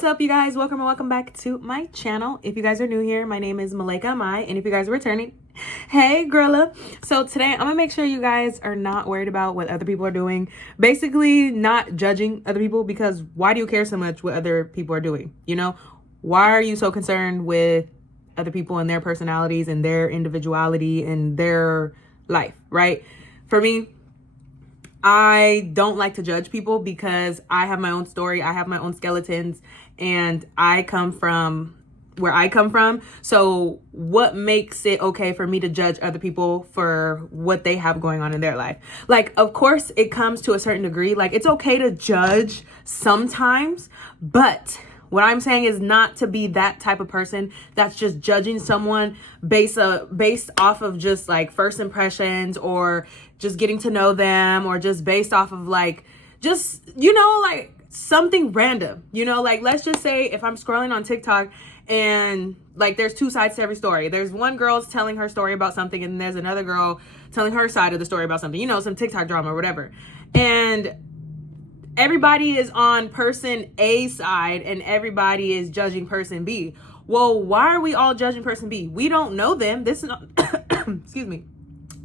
What's up, you guys? Welcome and welcome back to my channel. If you guys are new here, my name is Malaika Mai, and if you guys are returning, hey Grilla. So today I'm gonna make sure you guys are not worried about what other people are doing, basically not judging other people, because why do you care so much what other people are doing? Why are you so concerned with other people and their personalities and their individuality and their life, right? For me, I don't like to judge people because I have my own story. I have my own skeletons, and I come from where I come from. So what makes it okay for me to judge other people for what they have going on in their life? Like, of course, it comes to a certain degree. Like, it's okay to judge sometimes, but what I'm saying is not to be that type of person that's just judging someone based off of just like first impressions, or just getting to know them, or just based off of like like something random. Like, let's just say if I'm scrolling on TikTok and like there's two sides to every story. There's one girl's telling her story about something, and there's another girl telling her side of the story about something, some TikTok drama or whatever. And everybody is on person A side and everybody is judging person B. Well, why are we all judging person B? We don't know them. This is excuse me.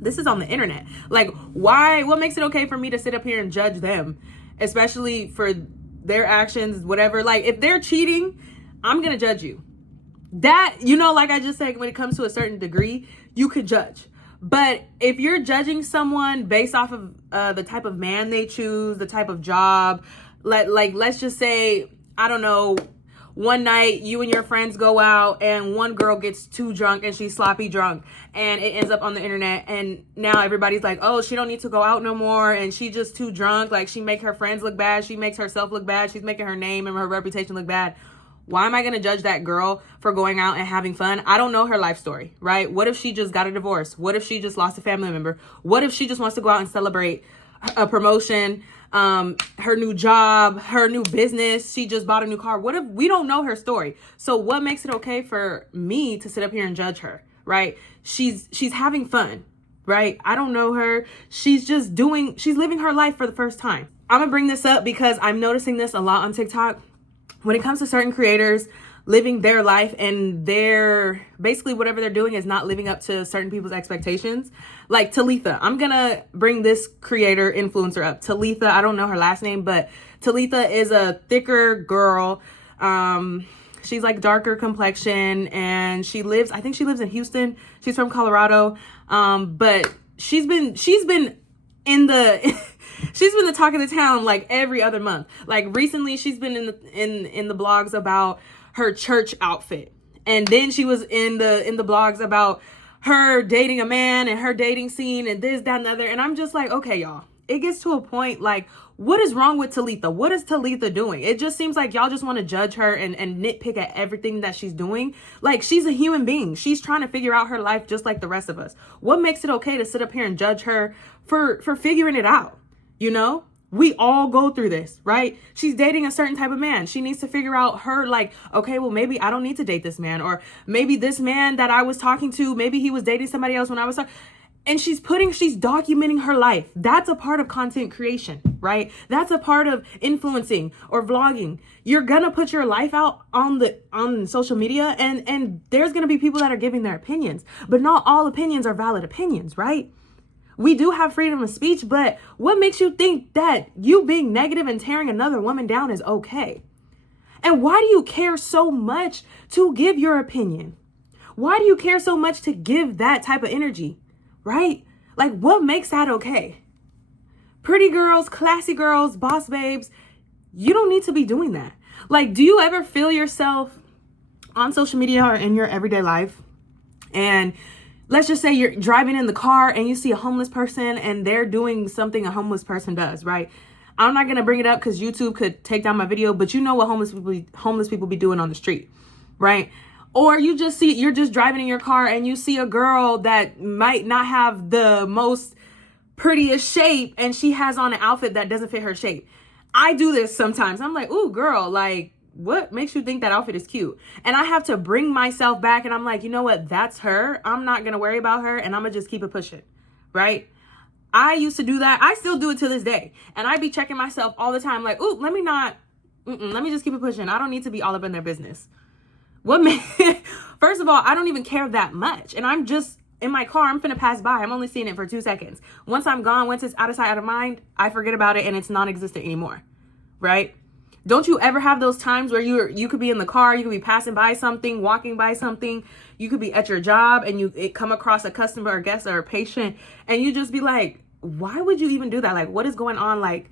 This is on the internet. Like, what makes it okay for me to sit up here and judge them, especially for their actions, whatever? Like, if they're cheating, I'm going to judge you. That, like I just said, when it comes to a certain degree, you could judge. But if you're judging someone based off of the type of man they choose, the type of job, let's just say, I don't know, one night you and your friends go out and one girl gets too drunk and she's sloppy drunk, and it ends up on the internet, and now everybody's like, oh, she don't need to go out no more, and she just too drunk. Like, she make her friends look bad, she makes herself look bad, she's making her name and her reputation look bad. Why am I going to judge that girl for going out and having fun? I don't know her life story, right? What if she just got a divorce? What if she just lost a family member? What if she just wants to go out and celebrate a promotion, her new job, her new business? She just bought a new car. What if we don't know her story? So what makes it okay for me to sit up here and judge her, right? She's having fun, right? I don't know her. She's living her life for the first time. I'm going to bring this up because I'm noticing this a lot on TikTok. When it comes to certain creators living their life, and they're basically whatever they're doing is not living up to certain people's expectations. Like Talitha, I'm gonna bring this creator influencer up. Talitha, I don't know her last name, but Talitha is a thicker girl. She's like darker complexion, and I think she lives in Houston. She's from Colorado. But she's been in the she's been the talk of the town like every other month. Like, recently she's been in the blogs about her church outfit, and then she was in the blogs about her dating a man and her dating scene and this, that, and the other. And I'm just like, okay, y'all, it gets to a point, like, what is wrong with Talitha? What is Talitha doing? It just seems like y'all just want to judge her and nitpick at everything that she's doing. Like, she's a human being. She's trying to figure out her life just like the rest of us. What makes it okay to sit up here and judge her for figuring it out? We all go through this, right? She's dating a certain type of man. She needs to figure out her, like, okay, well, maybe I don't need to date this man. Or maybe this man that I was talking to, maybe he was dating somebody else when I was talking. And she's documenting her life. That's a part of content creation, right? That's a part of influencing or vlogging. You're gonna put your life out on social media, and there's gonna be people that are giving their opinions, but not all opinions are valid opinions, right? We do have freedom of speech, but what makes you think that you being negative and tearing another woman down is okay? And why do you care so much to give your opinion? Why do you care so much to give that type of energy, right? Like, what makes that okay? Pretty girls, classy girls, boss babes, you don't need to be doing that. Like, do you ever feel yourself on social media or in your everyday life, and let's just say you're driving in the car and you see a homeless person and they're doing something a homeless person does, right? I'm not going to bring it up because YouTube could take down my video, but you know what homeless people be doing on the street, right? Or you're just driving in your car and you see a girl that might not have the most prettiest shape, and she has on an outfit that doesn't fit her shape. I do this sometimes. I'm like, ooh, girl, like, what makes you think that outfit is cute? And I have to bring myself back, and I'm like, you know what? That's her. I'm not going to worry about her, and I'm going to just keep it pushing, right? I used to do that. I still do it to this day. And I be checking myself all the time, like, ooh, let me not Let me just keep it pushing. I don't need to be all up in their business. First of all, I don't even care that much. And I'm just in my car. I'm finna pass by. I'm only seeing it for 2 seconds. Once I'm gone, once it's out of sight, out of mind, I forget about it and it's non-existent anymore. Right? Don't you ever have those times where you could be in the car, you could be passing by something, walking by something, you could be at your job and it come across a customer or guest or a patient and you just be like, why would you even do that? Like, what is going on? Like,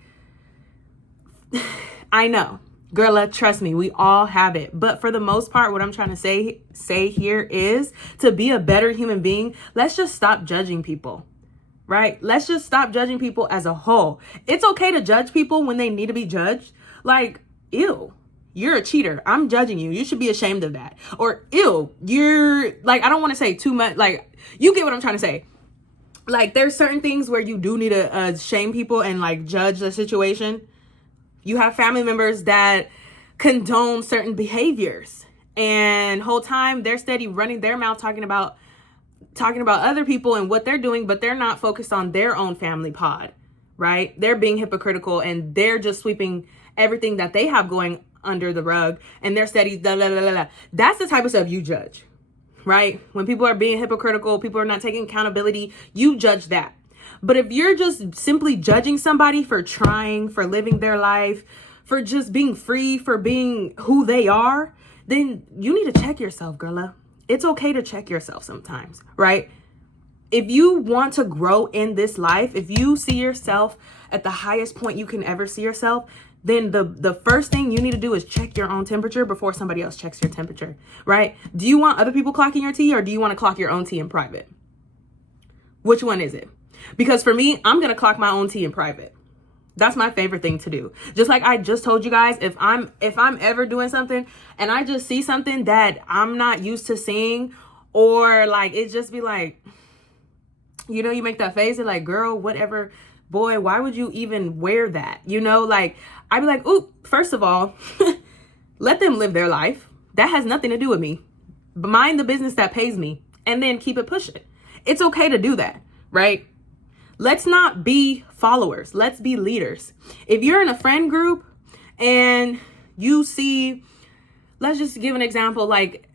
I know, girl, trust me, we all have it. But for the most part, what I'm trying to say here is to be a better human being, let's just stop judging people. Right? Let's just stop judging people as a whole. It's okay to judge people when they need to be judged. Like, ew, you're a cheater. I'm judging you. You should be ashamed of that. Or, ew, you're like, I don't want to say too much. Like, you get what I'm trying to say. Like, there's certain things where you do need to shame people and like judge the situation. You have family members that condone certain behaviors and whole time they're steady running their mouth talking about other people and what they're doing, but they're not focused on their own family pod, right? They're being hypocritical and they're just sweeping everything that they have going under the rug and they're steady, blah, blah, blah, blah. That's the type of stuff you judge, right? When people are being hypocritical, people are not taking accountability, you judge that. But if you're just simply judging somebody for trying, for living their life, for just being free, for being who they are, then you need to check yourself, girl. It's okay to check yourself sometimes, right? If you want to grow in this life, if you see yourself at the highest point you can ever see yourself, then the first thing you need to do is check your own temperature before somebody else checks your temperature, right? Do you want other people clocking your tea or do you want to clock your own tea in private? Which one is it? Because for me, I'm going to clock my own tea in private. That's my favorite thing to do. Just like I just told you guys, if I'm ever doing something and I just see something that I'm not used to seeing, or like it just be like, you know, you make that face and like, girl, whatever, boy, why would you even wear that? You know, like I'd be like, ooh, first of all, let them live their life. That has nothing to do with me. Mind the business that pays me and then keep it pushing. It's okay to do that, right? Let's not be followers. Let's be leaders. If you're in a friend group and you see, let's just give an example, like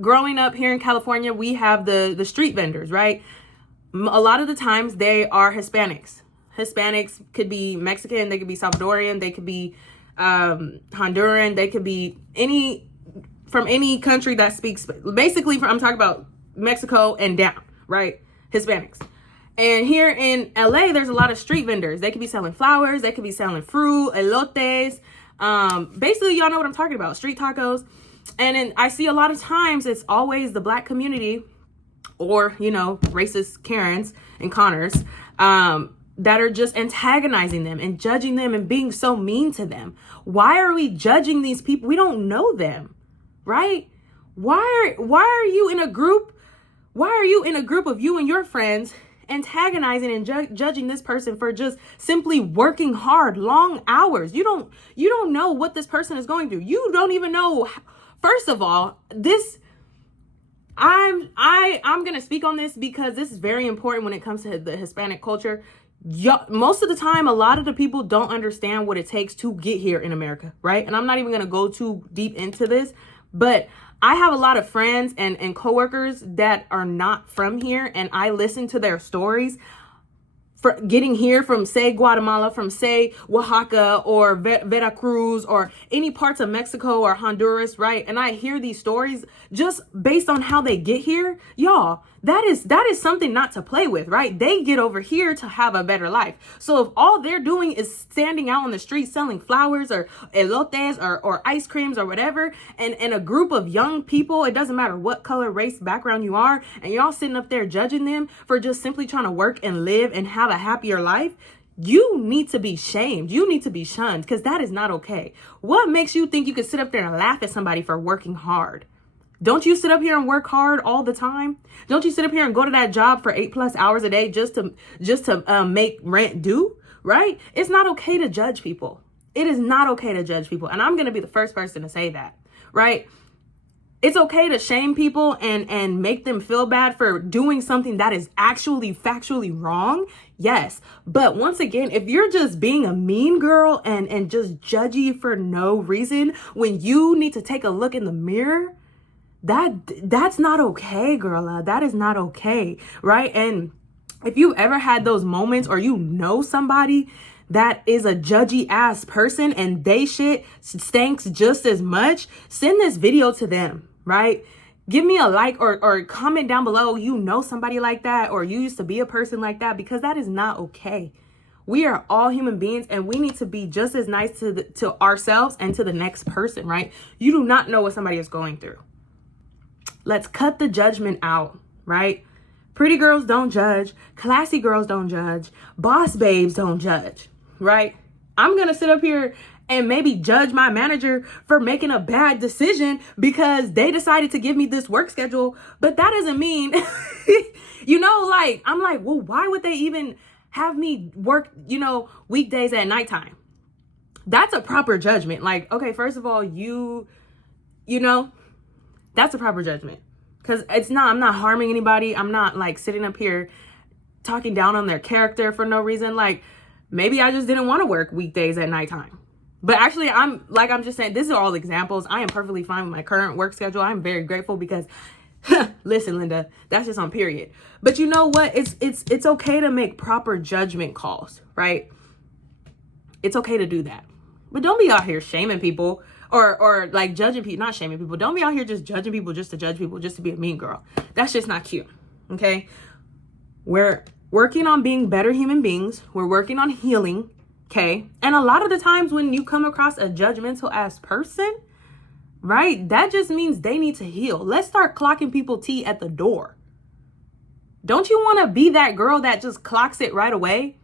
growing up here in California, we have the street vendors, right? A lot of the times they are Hispanics. Hispanics could be Mexican, they could be Salvadorian, they could be Honduran, they could be from any country that speaks, basically I'm talking about Mexico and down, right? Hispanics. And here in LA, there's a lot of street vendors. They could be selling flowers. They could be selling fruit, elotes. Basically, y'all know what I'm talking about. Street tacos. And then I see a lot of times it's always the Black community or, you know, racist Karens and Connors that are just antagonizing them and judging them and being so mean to them. Why are we judging these people? We don't know them, right? Why are you in a group? Why are you in a group of you and your friends antagonizing and judging this person for just simply working hard, long hours? You don't know what this person is going through. You don't even know. First of all, I'm going to speak on this because this is very important when it comes to the Hispanic culture. Most of the time, a lot of the people don't understand what it takes to get here in America, right? And I'm not even going to go too deep into this, but I have a lot of friends and coworkers that are not from here, and I listen to their stories for getting here from, say, Guatemala, from, say, Oaxaca or Veracruz or any parts of Mexico or Honduras, right? And I hear these stories just based on how they get here. Y'all, that is something not to play with, right? They get over here to have a better life. So if all they're doing is standing out on the street selling flowers or elotes or ice creams or whatever, and a group of young people, it doesn't matter what color, race, background you are, and y'all sitting up there judging them for just simply trying to work and live and have a happier life, you need to be shamed. You need to be shunned because that is not okay. What makes you think you can sit up there and laugh at somebody for working hard? Don't you sit up here and work hard all the time? Don't you sit up here and go to that job for 8+ hours a day just to make rent due, right? It's not okay to judge people. It is not okay to judge people. And I'm going to be the first person to say that, right? It's okay to shame people and make them feel bad for doing something that is actually factually wrong. Yes. But once again, if you're just being a mean girl and just judgy for no reason when you need to take a look in the mirror, that's not okay, girl. That is not okay, right? And if you ever had those moments, or you know somebody that is a judgy ass person and they shit stinks just as much, send this video to them, right? Give me a like or comment down below, you know somebody like that, or you used to be a person like that, because that is not okay. We are all human beings, and we need to be just as nice to ourselves and to the next person, right? You do not know what somebody is going through. Let's cut the judgment out, right? Pretty girls don't judge. Classy girls don't judge. Boss babes don't judge, right? I'm going to sit up here and maybe judge my manager for making a bad decision because they decided to give me this work schedule. But that doesn't mean, you know, like, I'm like, well, why would they even have me work, you know, weekdays at nighttime? That's a proper judgment. Like, okay, first of all, you know, that's a proper judgment. Because I'm not harming anybody. I'm not like sitting up here talking down on their character for no reason. Like, maybe I just didn't want to work weekdays at nighttime. But actually, I'm just saying, this are all examples. I am perfectly fine with my current work schedule. I'm very grateful because, listen, Linda, that's just on period. But you know what? It's okay to make proper judgment calls, right? It's okay to do that. But don't be out here shaming people or like judging people, not shaming people. Don't be out here just judging people just to judge people, just to be a mean girl. That's just not cute, okay? We're working on being better human beings. We're working on healing, okay? And a lot of the times when you come across a judgmental ass person, right, that just means they need to heal. Let's start clocking people tea at the door. Don't you want to be that girl that just clocks it right away?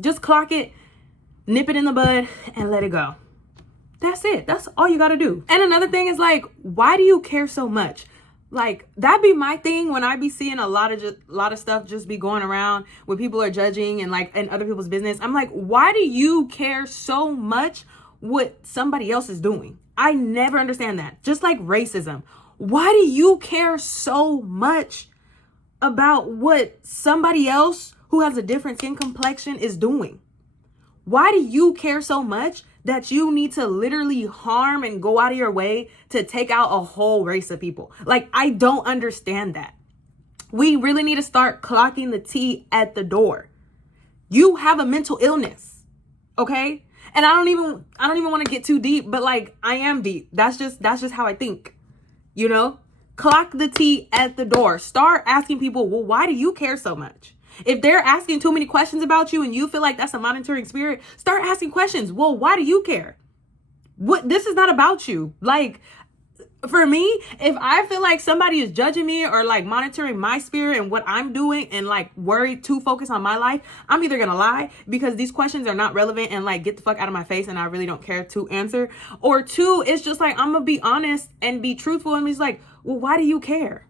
Just clock it, nip it in the bud, and let it go. That's it. That's all you got to do. And another thing is, like, why do you care so much? Like, that be my thing when I be seeing a lot of stuff just be going around where people are judging and like in other people's business. I'm like, why do you care so much what somebody else is doing? I never understand that. Just like racism. Why do you care so much about what somebody else who has a different skin complexion is doing? Why do you care so much that you need to literally harm and go out of your way to take out a whole race of people? Like, I don't understand that. We really need to start clocking the tea at the door. You have a mental illness, okay? And I don't even want to get too deep, but like, I am deep. That's just how I think, you know? Clock the tea at the door. Start asking people, well, why do you care so much? If they're asking too many questions about you and you feel like that's a monitoring spirit, start asking questions. Well, why do you care? This is not about you. Like, for me, if I feel like somebody is judging me or like monitoring my spirit and what I'm doing and like worried too focused on my life, I'm either gonna lie because these questions are not relevant and like get the fuck out of my face and I really don't care to answer. Or two, it's just like, I'm gonna be honest and be truthful and be like, well, why do you care?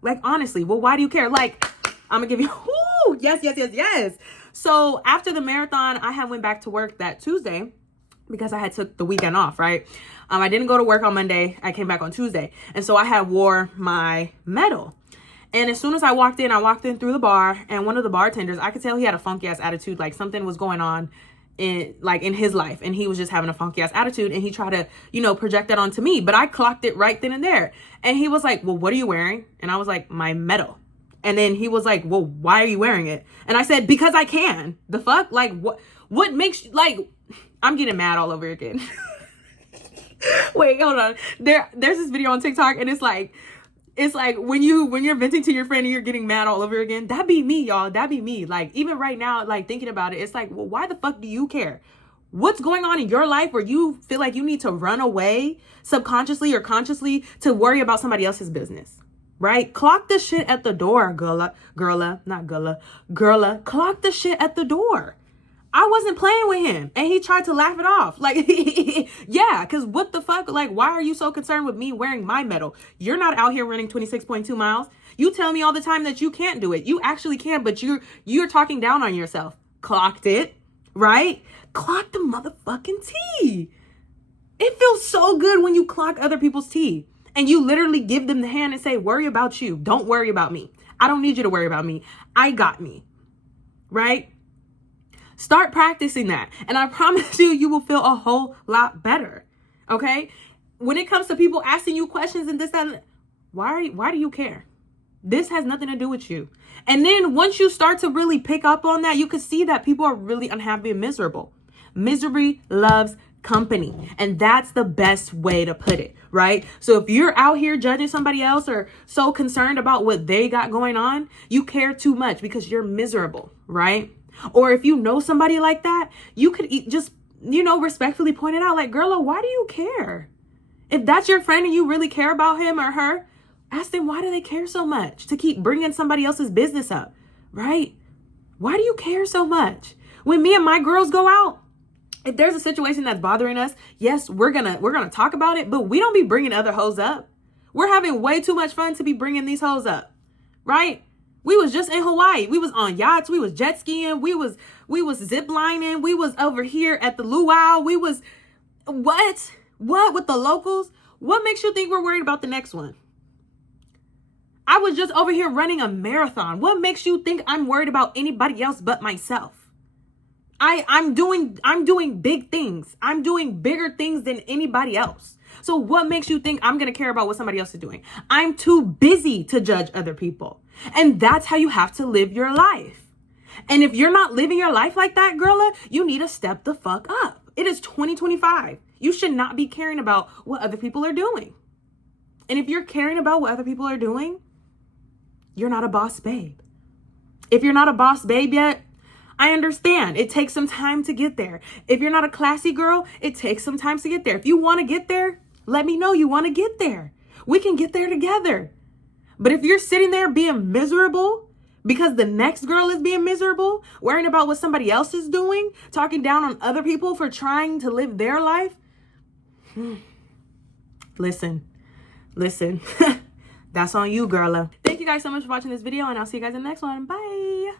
Like, honestly, well, why do you care? Like, I'm gonna give you, yes. So after the marathon, I had went back to work that Tuesday because I had took the weekend off, right? I didn't go to work on Monday. I came back on Tuesday. And so I had wore my medal. And as soon as I walked in through the bar, and one of the bartenders, I could tell he had a funky ass attitude. Like, something was going on in his life, and he was just having a funky ass attitude, and he tried to, project that onto me. But I clocked it right then and there. And he was like, well, what are you wearing? And I was like, my medal. And then he was like, well, why are you wearing it? And I said, because I can. The fuck? Like, what makes you, like, I'm getting mad all over again. Wait, hold on. There's this video on TikTok, and it's like when you're venting to your friend and you're getting mad all over again. That be me, y'all. That be me. Like, even right now, like, thinking about it, it's like, well, why the fuck do you care? What's going on in your life where you feel like you need to run away subconsciously or consciously to worry about somebody else's business? Right? Clock the shit at the door, girla. Clock the shit at the door. I wasn't playing with him, and he tried to laugh it off. Like, yeah, because what the fuck? Like, why are you so concerned with me wearing my medal? You're not out here running 26.2 miles. You tell me all the time that you can't do it. You actually can, but you're talking down on yourself. Clocked it, right? Clock the motherfucking tea. It feels so good when you clock other people's tea. And you literally give them the hand and say, worry about you. Don't worry about me. I don't need you to worry about me. I got me. Right? Start practicing that. And I promise you, you will feel a whole lot better. Okay? When it comes to people asking you questions and this, that, why do you care? This has nothing to do with you. And then once you start to really pick up on that, you can see that people are really unhappy and miserable. Misery loves company. And that's the best way to put it, right? So if you're out here judging somebody else or so concerned about what they got going on, you care too much because you're miserable, right? Or if you know somebody like that, you could just, respectfully point it out like, girl, why do you care? If that's your friend and you really care about him or her, ask them, why do they care so much to keep bringing somebody else's business up, right? Why do you care so much? When me and my girls go out, if there's a situation that's bothering us, yes, we're gonna talk about it, but we don't be bringing other hoes up. We're having way too much fun to be bringing these hoes up, right? We was just in Hawaii. We was on yachts. We was jet skiing. We was zip lining. We was over here at the luau. We was what with the locals? What makes you think we're worried about the next one? I was just over here running a marathon. What makes you think I'm worried about anybody else but myself? I'm doing big things. I'm doing bigger things than anybody else. So what makes you think I'm going to care about what somebody else is doing? I'm too busy to judge other people. And that's how you have to live your life. And if you're not living your life like that, girl, you need to step the fuck up. It is 2025. You should not be caring about what other people are doing. And if you're caring about what other people are doing, you're not a boss babe. If you're not a boss babe yet, I understand. It takes some time to get there. If you're not a classy girl, it takes some time to get there. If you want to get there, let me know you want to get there. We can get there together. But if you're sitting there being miserable because the next girl is being miserable, worrying about what somebody else is doing, talking down on other people for trying to live their life, listen, that's on you, girl. Thank you guys so much for watching this video, and I'll see you guys in the next one. Bye.